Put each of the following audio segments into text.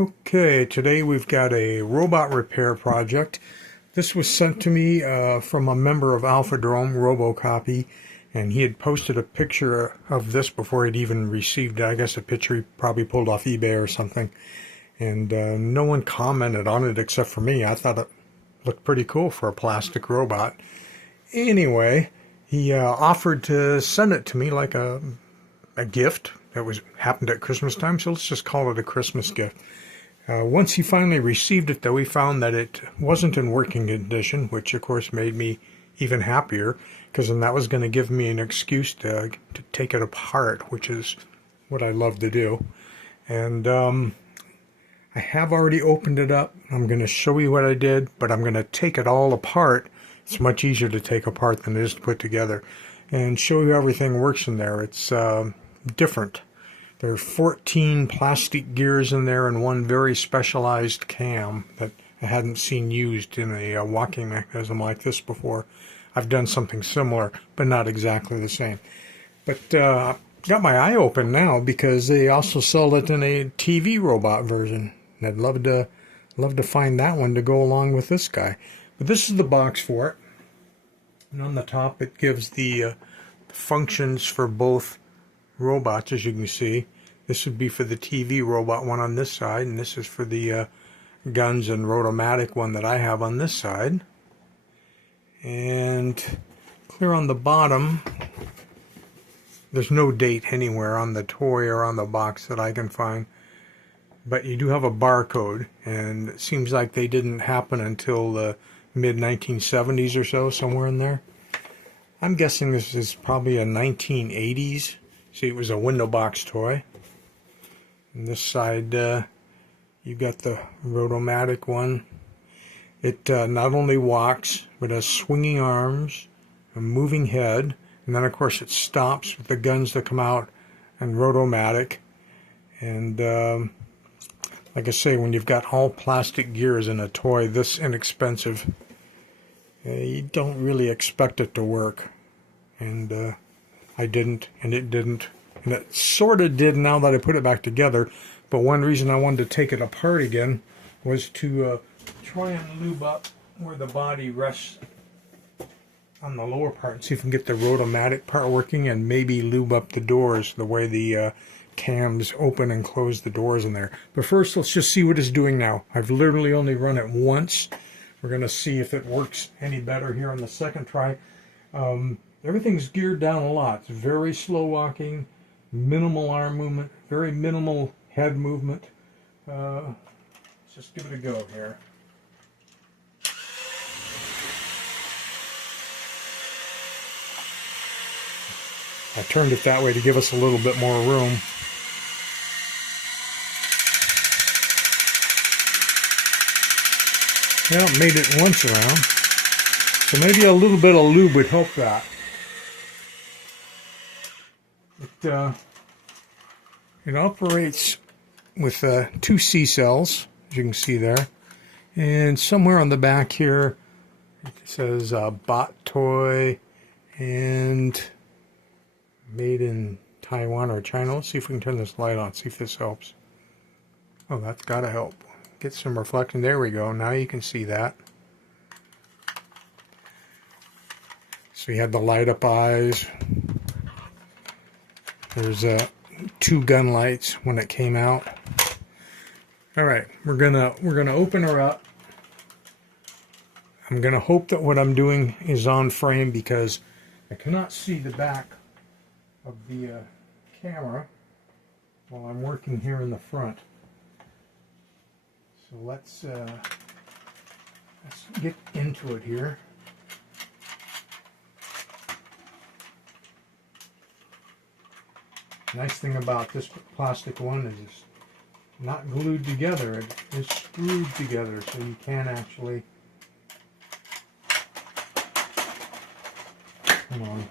Okay, today we've got a robot repair project. This was sent to me from a member of Alpha Drome, Robocopy, and he had posted a picture of this before he'd even received it. I guess a picture he probably pulled off eBay or something. And no one commented on it except for me. I thought it looked pretty cool for a plastic robot. Anyway, he offered to send it to me like a gift that happened at Christmas time, so let's just call it a Christmas gift. Once he finally received it, though, he found that it wasn't in working condition, which of course made me even happier, because then that was going to give me an excuse to take it apart, which is what I love to do. And I have already opened it up. I'm going to show you what I did, but I'm going to take it all apart. It's much easier to take apart than it is to put together, and show you how everything works in there. It's different. There are 14 plastic gears in there and one very specialized cam that I hadn't seen used in a walking mechanism like this before. I've done something similar, but not exactly the same. But got my eye open now because they also sell it in a TV robot version. And I'd love to find that one to go along with this guy. But this is the box for it. And on the top it gives the functions for both robots, as you can see. This would be for the TV robot one on this side, and this is for the guns and Rotomatic one that I have on this side. And clear on the bottom, there's no date anywhere on the toy or on the box that I can find, but you do have a barcode, and it seems like they didn't happen until the mid-1970s or so, somewhere in there. I'm guessing this is probably a 1980s. See, it was a window box toy. On this side, you've got the Rotomatic one. It not only walks, but has swinging arms, a moving head, and then of course it stops with the guns that come out, and Rotomatic. And like I say, when you've got all plastic gears in a toy this inexpensive, you don't really expect it to work. And I didn't, and it didn't. And it sort of did now that I put it back together. But one reason I wanted to take it apart again was to try and lube up where the body rests on the lower part and see if we can get the Rotomatic part working, and maybe lube up the doors, the way the cams open and close the doors in there. But first, let's just see what it's doing now. I've literally only run it once. We're going to see if it works any better here on the second try. Everything's geared down a lot. It's very slow walking, minimal arm movement, very minimal head movement. Let's just give it a go here. I turned it that way to give us a little bit more room. Well, it made it once around. So maybe a little bit of lube would help that. It operates with 2 C cells, as you can see there. And somewhere on the back here, it says bot toy and made in Taiwan or China. Let's see if we can turn this light on, see if this helps. Oh, that's got to help. Get some reflection. There we go. Now you can see that. So you have the light up eyes. There's 2 gun lights when it came out. All right, we're gonna open her up. I'm gonna hope that what I'm doing is on frame because I cannot see the back of the camera while I'm working here in the front. So let's get into it here. Nice thing about this plastic one is it's not glued together, it is screwed together, so you can actually, come on,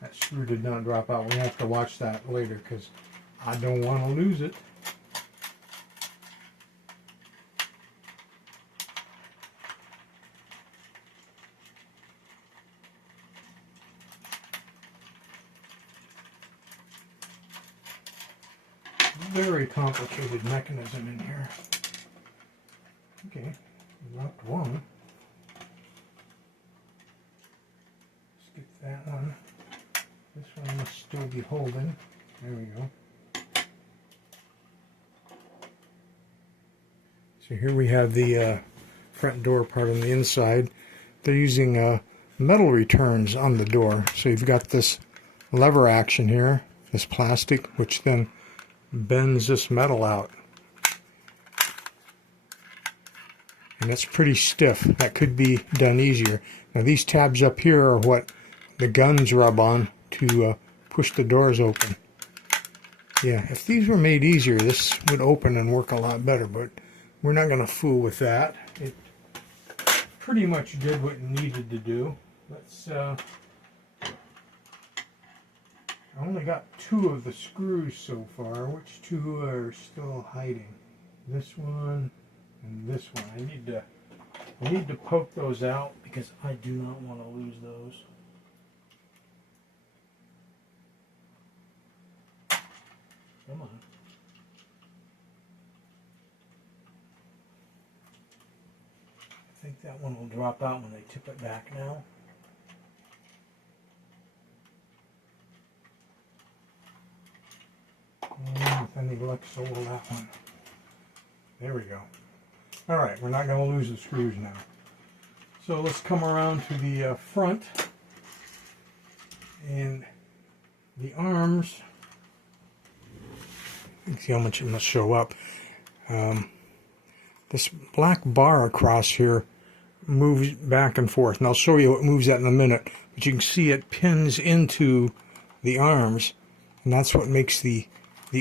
that screw did not drop out. We have to watch that later because I don't want to lose it. very complicated mechanism in here. Okay, locked one. Skip that one. This one must still be holding. There we go. So here we have the front door part on the inside. They're using metal returns on the door. So you've got this lever action here, this plastic, which then bends this metal out. And it's pretty stiff. That could be done easier. Now these tabs up here are what the guns rub on to push the doors open. Yeah, if these were made easier, this would open and work a lot better, but we're not going to fool with that. It pretty much did what it needed to do. Let's, I only got 2 of the screws so far. Which 2 are still hiding? This one and this one. I need to poke those out because I do not want to lose those. Come on. I think that one will drop out when they tip it back now. And with any luck, so will that one. There we go. Alright, we're not going to lose the screws now. So let's come around to the front. And the arms, you can see how much it must show up. This black bar across here moves back and forth. And I'll show you what moves that in a minute. But you can see it pins into the arms. And that's what makes the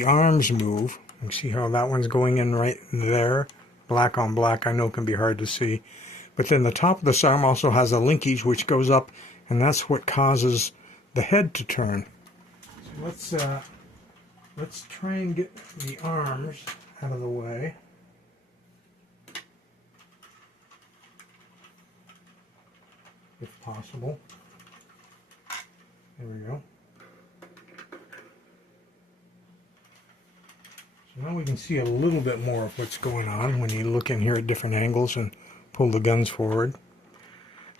arms move. You can see how that one's going in right there. Black on black, I know can be hard to see. But then the top of this arm also has a linkage which goes up, and that's what causes the head to turn. So let's try and get the arms out of the way. If possible. There we go. So now we can see a little bit more of what's going on when you look in here at different angles and pull the guns forward.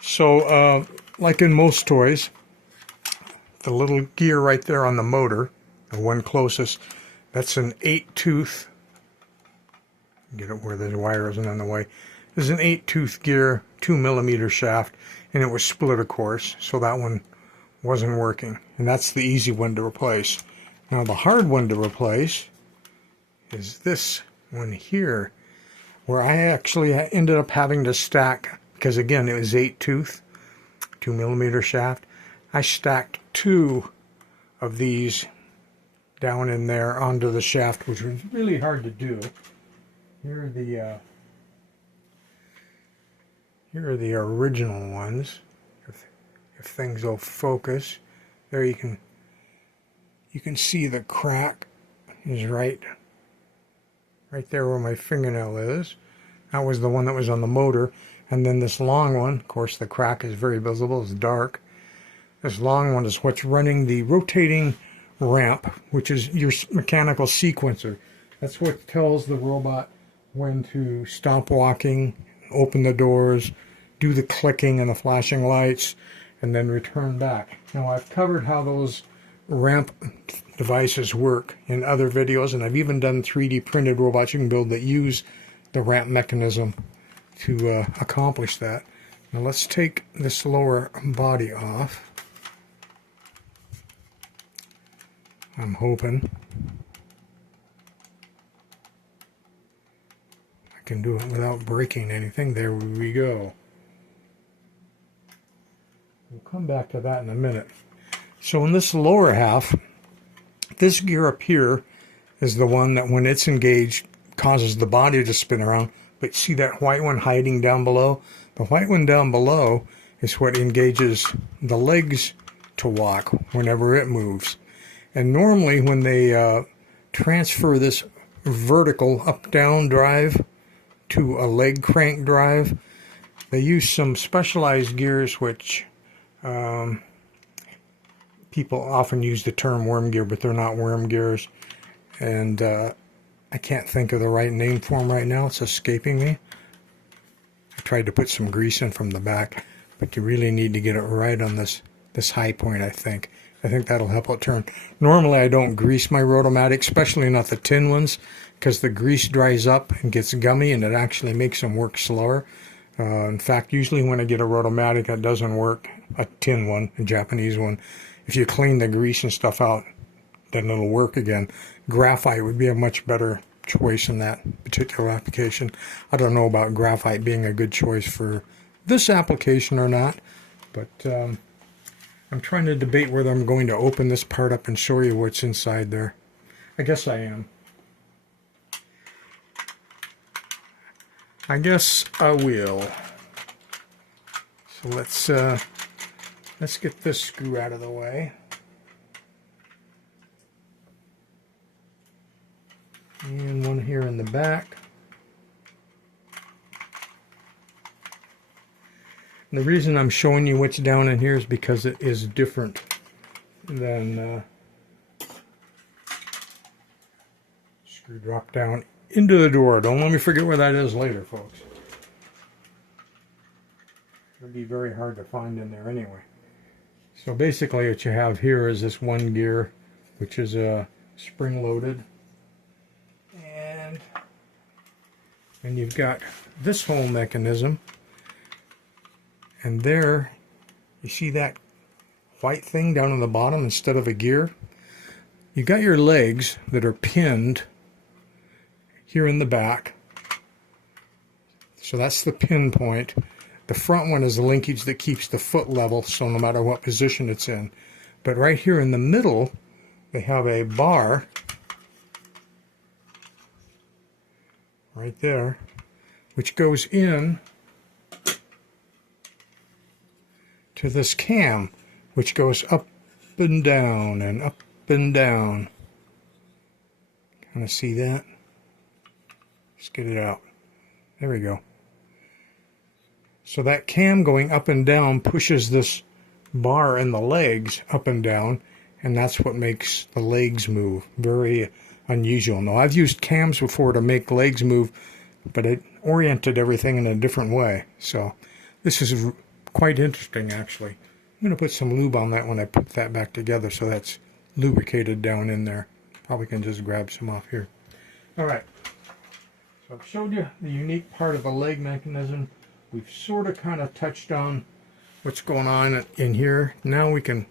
So, like in most toys, the little gear right there on the motor, the one closest, that's an 8-tooth, get it where the wire isn't in the way, this is an 8-tooth gear, 2mm shaft, and it was split, of course, so that one wasn't working. And that's the easy one to replace. Now the hard one to replace is this one here, where I actually ended up having to stack, because again it was 8-tooth, 2mm shaft. I stacked 2 of these down in there onto the shaft, which was really hard to do. Here are the original ones. If things will focus, there you can see the crack is right there where my fingernail is. That was the one that was on the motor. And then this long one, of course the crack is very visible, it's dark. This long one is what's running the rotating ramp, which is your mechanical sequencer. That's what tells the robot when to stop walking, open the doors, do the clicking and the flashing lights, and then return back. Now I've covered how those ramp devices work in other videos, and I've even done 3D printed robots you can build that use the ramp mechanism to accomplish that. Now let's take this lower body off. I'm hoping I can do it without breaking anything. There we go. We'll come back to that in a minute. So in this lower half, this gear up here is the one that when it's engaged causes the body to spin around. But see that white one hiding down below? The white one down below is what engages the legs to walk whenever it moves. And normally when they transfer this vertical up-down drive to a leg crank drive, they use some specialized gears which people often use the term worm gear, but they're not worm gears. And I can't think of the right name for them right now. It's escaping me. I tried to put some grease in from the back, but you really need to get it right on this high point, I think. I think that'll help it turn. Normally I don't grease my Rotomatic, especially not the tin ones, because the grease dries up and gets gummy and it actually makes them work slower. In fact, usually when I get a Rotomatic that doesn't work, a tin one, a Japanese one, if you clean the grease and stuff out, then it'll work again. Graphite would be a much better choice in that particular application. I don't know about graphite being a good choice for this application or not, but I'm trying to debate whether I'm going to open this part up and show you what's inside there. I guess I am. I guess I will. So let's get this screw out of the way. And one here in the back. And the reason I'm showing you what's down in here is because it is different than screw drop down into the door. Don't let me forget where that is later, folks. It'll be very hard to find in there anyway. So basically what you have here is this one gear, which is spring-loaded. And you've got this whole mechanism. And there, you see that white thing down on the bottom instead of a gear? You got your legs that are pinned here in the back. So that's the pin point. The front one is the linkage that keeps the foot level, so no matter what position it's in. But right here in the middle, they have a bar right there, which goes in to this cam, which goes up and down and up and down. Kind of see that? Let's get it out. There we go. So that cam going up and down pushes this bar in the legs up and down, and that's what makes the legs move. Very unusual. Now, I've used cams before to make legs move, but it oriented everything in a different way. So this is quite interesting, actually. I'm going to put some lube on that when I put that back together so that's lubricated down in there. Probably can just grab some off here. All right. So I've showed you the unique part of the leg mechanism. We've sort of kind of touched on what's going on in here. Now we can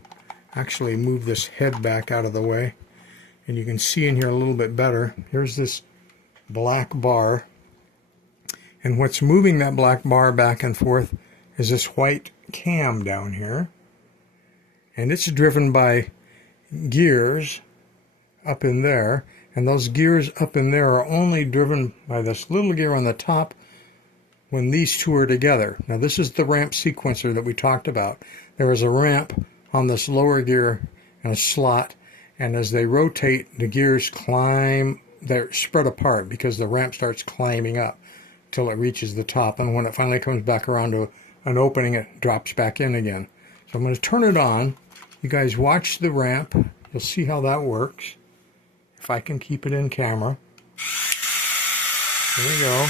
actually move this head back out of the way. And you can see in here a little bit better. Here's this black bar. And what's moving that black bar back and forth is this white cam down here. And it's driven by gears up in there. And those gears up in there are only driven by this little gear on the top when these two are together. Now this is the ramp sequencer that we talked about. There is a ramp on this lower gear and a slot, and as they rotate, the gears climb, they're spread apart because the ramp starts climbing up till it reaches the top, and when it finally comes back around to an opening, it drops back in again. So I'm going to turn it on. You guys watch the ramp. You'll see how that works. If I can keep it in camera. There we go.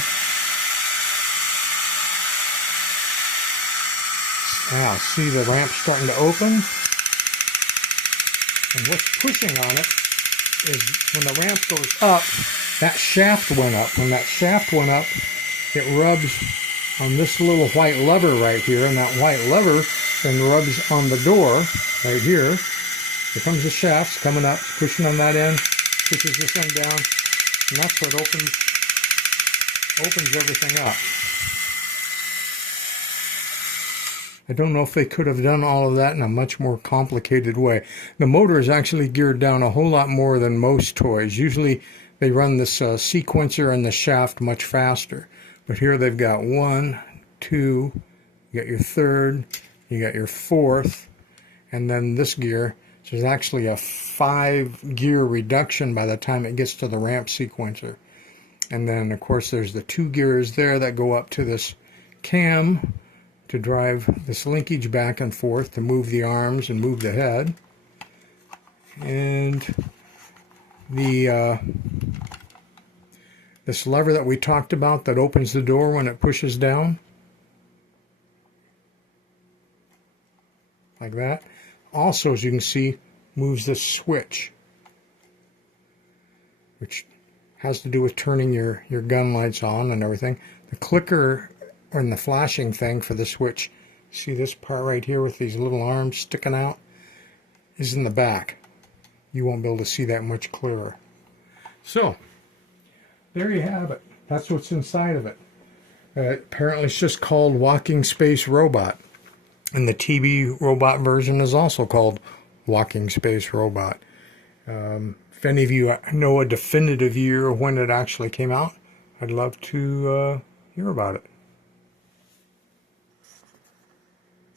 Now, see the ramp starting to open? And what's pushing on it is when the ramp goes up, that shaft went up. When that shaft went up, it rubs on this little white lever right here, and that white lever then rubs on the door right here. Here comes the shafts coming up, pushing on that end, pushes this end down, and that's what opens everything up. I don't know if they could have done all of that in a much more complicated way. The motor is actually geared down a whole lot more than most toys. Usually they run this sequencer and the shaft much faster. But here they've got 1, 2, you got your third, you got your fourth, and then this gear. So there's actually a 5-gear reduction by the time it gets to the ramp sequencer. And then, of course, there's the 2 gears there that go up to this cam to drive this linkage back and forth to move the arms and move the head. And the this lever that we talked about that opens the door when it pushes down. Like that. Also, as you can see, moves this switch, which has to do with turning your gun lights on and everything. The clicker and the flashing thing for the switch, see this part right here with these little arms sticking out, is in the back. You won't be able to see that much clearer. So, there you have it. That's what's inside of it. Apparently it's just called Walking Space Robot. And the TV robot version is also called Walking Space Robot. If any of you know a definitive year when it actually came out, I'd love to hear about it.